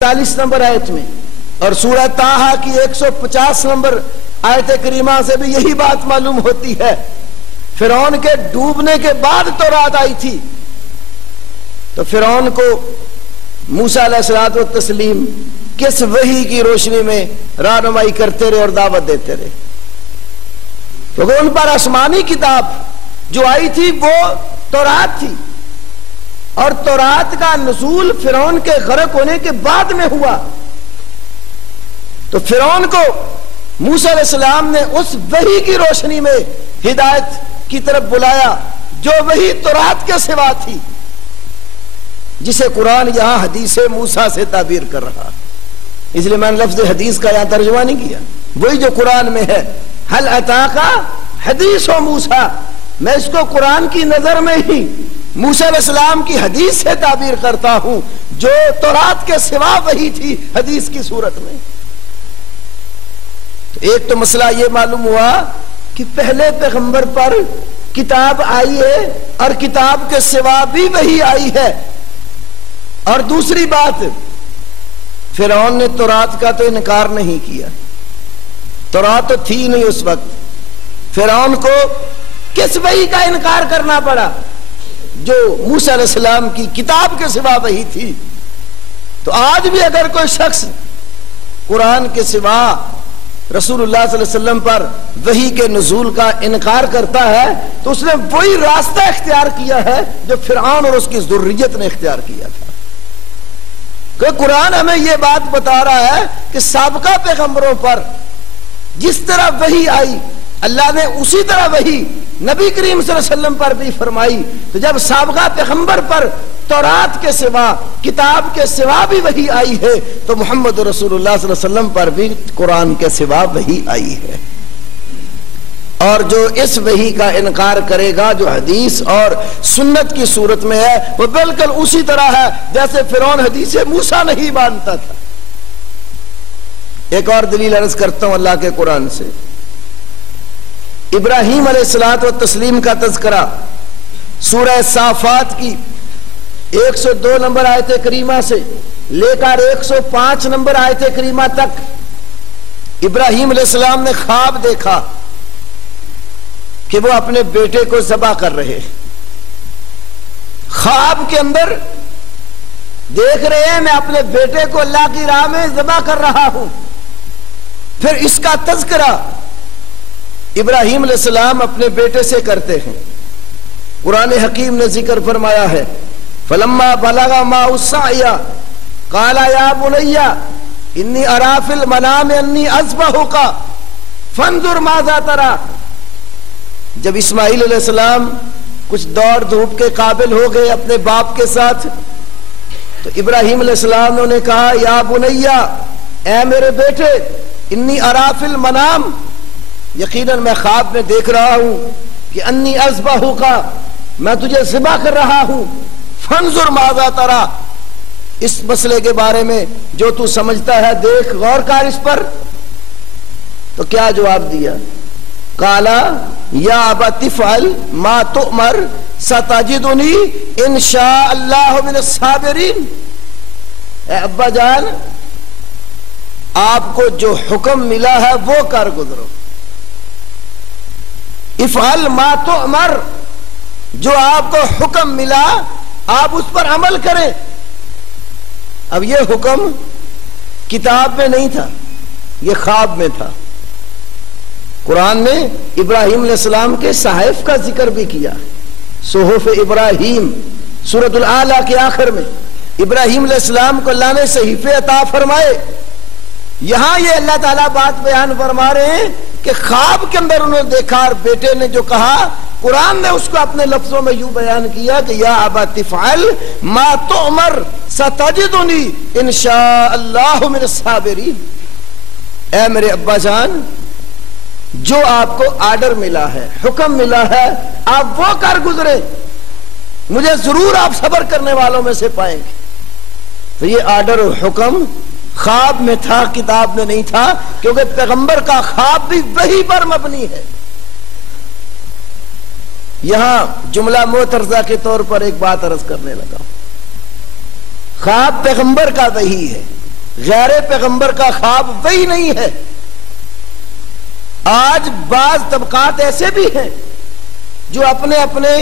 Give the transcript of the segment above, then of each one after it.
40 number आयत में और सूरह ताहा की 150 नंबर आयत करीमा से भी यही बात मालूम होती है। फिरौन के डूबने के बाद तौरात आई थी, तो फिरौन को मूसा अलैहिस्सलात व तस्लीम किस वही की रोशनी में रहनुमाई करते रहे और दावत देते रहे, क्योंकि उन पर आसमानी किताब जो आई थी वो तौरात थी और तौरात का नुज़ूल फिरौन के गर्क होने के बाद में हुआ। तो फिरौन को मूसा अलैहिस्सलाम ने उस वही की रोशनी में हिदायत की तरफ बुलाया जो वही तौरात के सिवा थी, जिसे कुरान यहां हदीस मूसा से ताबीर कर रहा। इसलिए मैंने लफ्ज़ हदीस का यहां तर्जुमा नहीं किया, वही जो कुरान में है, हल अताका हदीस हो मूसा। मैं इसको कुरान की नजर में ही मूसा अलैहिस्सलाम की हदीस से ताबीर करता हूं, जो तौरात के सिवा वही थी हदीस की सूरत में। तो एक तो मसला यह मालूम हुआ कि पहले पैगंबर पर किताब आई है और किताब के सिवा भी वही आई है। और दूसरी बात, फिरौन ने तौरात का तो इनकार नहीं किया, तौरात तो थी नहीं उस वक्त। फिरौन को किस वही का इनकार करना पड़ा जो मूसा अलैहिस्सलाम की किताब के सिवा वही थी। तो आज भी अगर कोई शख्स कुरान के सिवा रसूलुल्लाह सल्लल्लाहु अलैहि वसल्लम पर वही के नुज़ूल का इनकार करता है, तो उसने वही रास्ता इख्तियार किया है जो फिरौन और उसकी ज़ुर्रियत ने इख्तियार किया था। क्योंकि कुरान हमें यह बात बता रहा है कि साबिक़ा पैगंबरों पर जिस तरह वही आई, अल्लाह ने उसी तरह वही नबी करीम सल्लल्लाहु अलैहि वसल्लम पर भी फरमाई। तो जब साबिक़ा पैगंबर पर तौरात के सिवा, किताब के सिवा भी वही आई है, तो मोहम्मद रसूलुल्लाह सल्लल्लाहु अलैहि वसल्लम पर भी कुरान के सिवा वही आई है। और जो इस वही का इनकार करेगा जो हदीस और सुन्नत की सूरत में है, वो बिल्कुल उसी तरह है जैसे फिरौन हदीस मूसा नहीं मानता था। एक और दलील अर्ज करता हूं अल्लाह के कुरान से। इब्राहीम अलैहिस्सलात व तस्लीम का तज़किरा सूरह साफात की 102 नंबर आयत करीमा से लेकर 105 नंबर आयत करीमा तक इब्राहीम अलैहिस्सलाम ने ख्वाब देखा कि वो अपने बेटे को ज़बह कर रहे। ख्वाब के अंदर देख रहे हैं मैं अपने बेटे को अल्लाह की राह में ज़बह कर रहा हूं। फिर इसका तज़किरा इब्राहीम अलैहिस्सलाम अपने बेटे से करते हैं। कुरान हकीम ने जिक्र फरमाया है, फलम्मा बलगा माउस्साया काला या बुनैया इन्नी अरा फिल मनाम अन्नी अज़बहुका फंजुर माज़ा तरा। जब इस्माईल अलैहिस्सलाम कुछ दौड़ धूप के काबिल हो गए अपने बाप के साथ, तो इब्राहीम अलैहिस्सलाम ने उन्हें कहा, या बुनैया, ऐ मेरे बेटे, इन्नी अरा फिल मनाम, यकीनन मैं ख्वाब में देख रहा हूं कि अन्नी अज़बहुका, मैं तुझे ज़िबा कर रहा हूं, फंजुर माज़ा तरा, इस मसले के बारे में जो तू समझता है देख, गौर कर इस पर। तो क्या जवाब दिया? काला या अबती फ़अल मा तुअमर सतजिदुनी इंशाअल्लाहु मिनस साबिरीन। ए अब्बा जान, आपको जो हुक्म मिला है वो कर गुजरो। इफ़अल मा तुअमर, जो आपको हुक्म मिला आप उस पर अमल करें। अब यह हुक्म किताब में नहीं था, यह ख्वाब में था। कुरान ने इब्राहीम अलैहिस्सलाम के सहाइफ का जिक्र भी किया। सुहुफ इब्राहीम सूरतुल आला के आखिर में इब्राहीम अलैहिस्सलाम को अल्लाह ने सहीफे अता फरमाए। यहां ये अल्लाह ताला बात बयान फरमा रहे हैं कि ख्वाब के अंदर उन्होंने देखा और बेटे ने जो कहा, कुरान ने उसको अपने लफ्जों में यूं बयान किया कि या अबती फ़अल मा तुअमर सतजिदुनी इंशाअल्लाहु मिनस साबिरीन। ऐ मेरे अब्बा जान, जो आपको आर्डर मिला है, हुक्म मिला है, आप वो कर गुजरे, मुझे जरूर आप सब्र करने वालों में से पाएंगे। तो ये आर्डर और हुक्म ख्वाब में था, किताब में नहीं था, क्योंकि पैगंबर का ख्वाब भी वही पर मबनी है। यहां जुमला मोतरजा के तौर पर एक बात अर्ज करने लगा। ख्वाब पैगंबर का वही है, गैर पैगंबर का ख्वाब वही नहीं है। आज बाज तबकात ऐसे भी हैं जो अपने अपने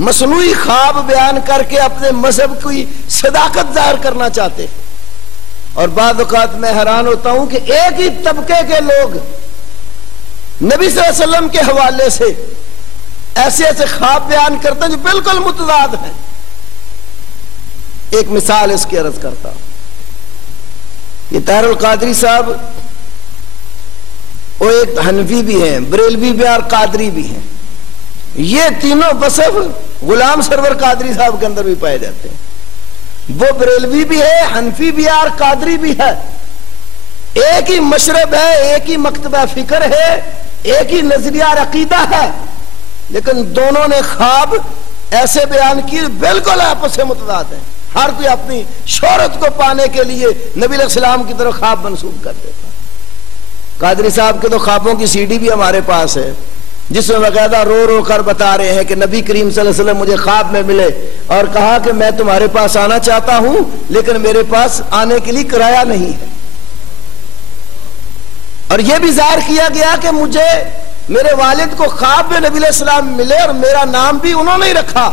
मसनूई ख्वाब बयान करके अपने मजहब की सदाकत जाहिर करना चाहते हैं। और बाद औकात मैं हैरान होता हूं कि एक ही तबके के लोग नबी सल्लल्लाहु अलैहि वसल्लम के हवाले से ऐसे ऐसे ख्वाब बयान करते हैं जो बिल्कुल मुतजाद हैं। एक मिसाल इसकी अर्ज करता हूं। ये ताहिरुल कादरी साहब वो एक हनफी भी हैं, बरेलवी भी और कादरी भी हैं। ये तीनों वसफ गुलाम सरवर कादरी साहब के अंदर भी पाए जाते हैं। वो बरेलवी भी है, हनफी भी है और कादरी भी है। एक ही मशरब है, एक ही मकतबा फिक्र है, एक ही नजरिया अकीदा है, लेकिन दोनों ने ख्वाब ऐसे बयान किए बिल्कुल आपस में मुतजाद हैं। हर कोई अपनी शोहरत को पाने के लिए नबी अलैहिस्सलाम की तरफ ख्वाब मंसूब कर देता। कादरी साहब के तो ख्वाबों की सीडी भी हमारे पास है, जिसमें बकायदा रो रो कर बता रहे हैं कि नबी करीम सल्लल्लाहु अलैहि वसल्लम मुझे ख्वाब में मिले और कहा कि मैं तुम्हारे पास आना चाहता हूं, लेकिन मेरे पास आने के लिए किराया नहीं है। और यह भी जाहिर किया गया कि मुझे मेरे वालिद को ख्वाब में नबी अलैहिस्सलाम मिले और मेरा नाम भी उन्होंने ही रखा।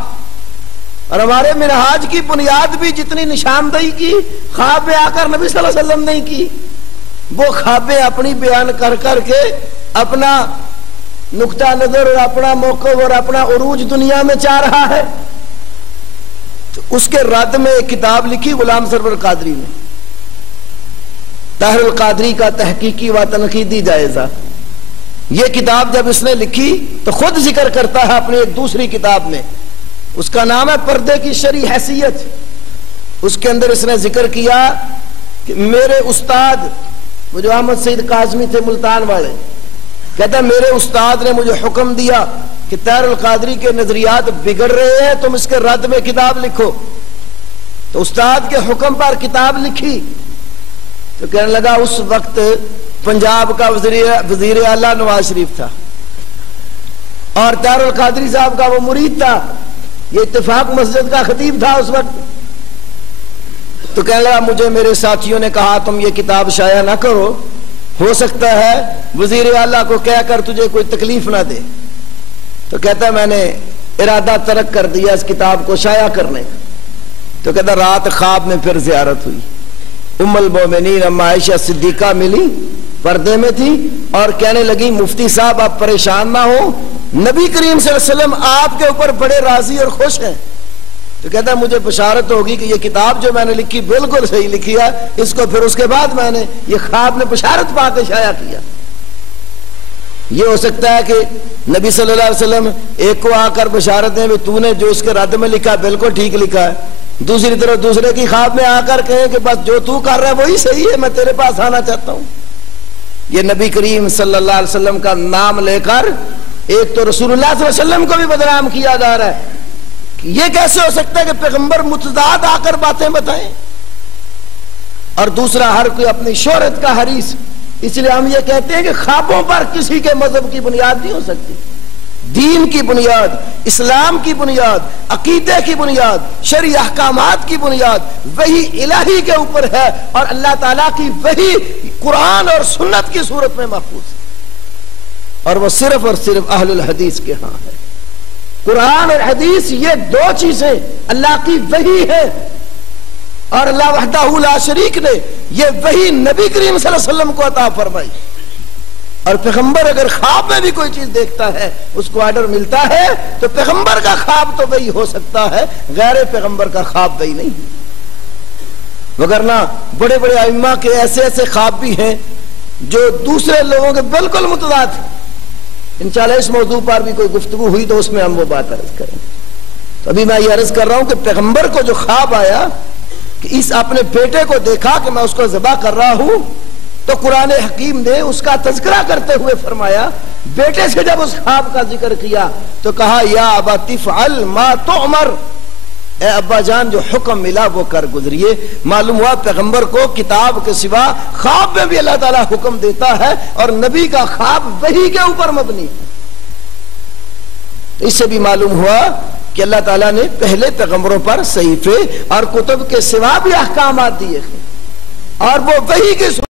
और हमारे मिनहाज की बुनियाद भी जितनी निशानदही की ख्वाब में आकर नबी सल्लल्लाहु अलैहि वसल्लम ने की, वो ख्वाबें अपनी बयान कर करके अपना नुक्ता नजर और अपना मौक़िफ़ और अपना उरूज दुनिया में चाह रहा है। तो उसके रद्द में एक किताब लिखी गुलाम सरवर कादरी ने, ताहिरुल कादरी का तहकीकी व तनकीदी जायजा। यह किताब जब इसने लिखी तो खुद जिक्र करता है अपनी एक दूसरी किताब में, उसका नाम है पर्दे की शरई हैसियत। उसके अंदर इसने जिक्र किया कि मेरे उस्ताद वो जो अहमद सईद काज़मी थे मुल्तान वाले, कहता मेरे उस्ताद ने मुझे हुक्म दिया कि ताहिरुल कादरी के नजरियात बिगड़ रहे हैं, तुम इसके रद्द में किताब लिखो। तो उस्ताद के हुक्म पर किताब लिखी। तो कहने लगा उस वक्त पंजाब का वजीर आला नवाज शरीफ था और ताहिरुल कादरी साहब का वो मुरीद था, ये इत्तेफाक मस्जिद का खतीब था उस वक्त। तो कहने लगा मुझे मेरे साथियों ने कहा तुम ये किताब शाया ना करो, हो सकता है वजीर आला को कहकर तुझे कोई तकलीफ ना दे। तो कहता मैंने इरादा तरक कर दिया इस किताब को शाया करने का। तो कहता रात ख्वाब में फिर जियारत हुई, उम्मुल मोमिनीन अम्मा आयशा सिद्दीका मिली, पर्दे में थी और कहने लगी मुफ्ती साहब आप परेशान ना हो, नबी करीम सल्लल्लाहु अलैहि वसल्लम आपके ऊपर बड़े राजी और खुश हैं। तो कहता मुझे बशारत होगी कि ये किताब जो मैंने लिखी बिल्कुल सही लिखी है, इसको फिर उसके बाद मैंने ये ख्वाब में बशारत पाके शाया किया। ये हो सकता है कि नबी सल्लल्लाहु अलैहि वसल्लम एक को आकर बशारत दें तूने जो इसके रद्द में लिखा बिल्कुल ठीक लिखा है, दूसरी तरफ दूसरे की ख्वाब में आकर कहे कि बस जो तू कर रहा है वही सही है, मैं तेरे पास आना चाहता हूं। ये नबी करीम सल्लल्लाहु अलैहि वसल्लम का नाम लेकर एक तो रसूलुल्लाह सल्लल्लाहु अलैहि वसल्लम को भी बदनाम किया जा रहा है। ये कैसे हो सकता है कि पैगंबर मुतजाद आकर बातें बताएं, और दूसरा हर कोई अपनी शोहरत का हरीस। इसलिए हम ये कहते हैं कि ख्वाबों पर किसी के मजहब की बुनियाद नहीं हो सकती। दीन की बुनियाद, इस्लाम की बुनियाद, अकीदे की बुनियाद, शरई अहकामात की बुनियाद वही इलाही के ऊपर है और अल्लाह ताला की वही कुरान और सुन्नत की सूरत में महफूज है, और वो सिर्फ और सिर्फ अहलुल हदीस के यहां है। कुरान और हदीस ये दो चीजें अल्लाह की वही है, और अल्लाह वहदहू ला शरीक ने ये वही नबी करीम सल्लल्लाहु अलैहि वसल्लम को अता फरमाई। और पैगंबर अगर ख्वाब में भी कोई चीज देखता है, उसको ऑर्डर मिलता है, तो पैगंबर का ख्वाब तो वही हो सकता है, गैर पैगंबर का ख्वाब वही नहीं। वगरना बड़े बड़े अइम्मा के ऐसे ऐसे ख्वाब भी हैं जो दूसरे लोगों के बिल्कुल मुतजाद हैं। इंशाअल्लाह इस मौजू पर भी कोई गुफ्तगू हुई तो उसमें हम वो बात अर्ज करेंगे। तो अभी मैं ये अर्ज कर रहा हूं कि पैगंबर को जो ख्वाब आया कि इस अपने बेटे को देखा कि मैं उसको ज़िबा कर रहा हूं, तो कुरान हकीम ने उसका तज़किरा करते हुए फरमाया, बेटे से जब उस ख्वाब का जिक्र किया तो कहा या अबा तिफ़अल मा तुअमर, ए अब्बा जान जो हुक्म मिला वो कर गुजरिए। मालूम हुआ पैगंबर को किताब के सिवा ख्वाब में भी अल्लाह ताला हुक्म देता है, और नबी का ख्वाब वही के ऊपर मबनी है। इससे भी मालूम हुआ कि अल्लाह ताला ने पहले पैगंबरों पर सहीफे और कुतुब के सिवा भी अहकामात दिए हैं। और वो वही की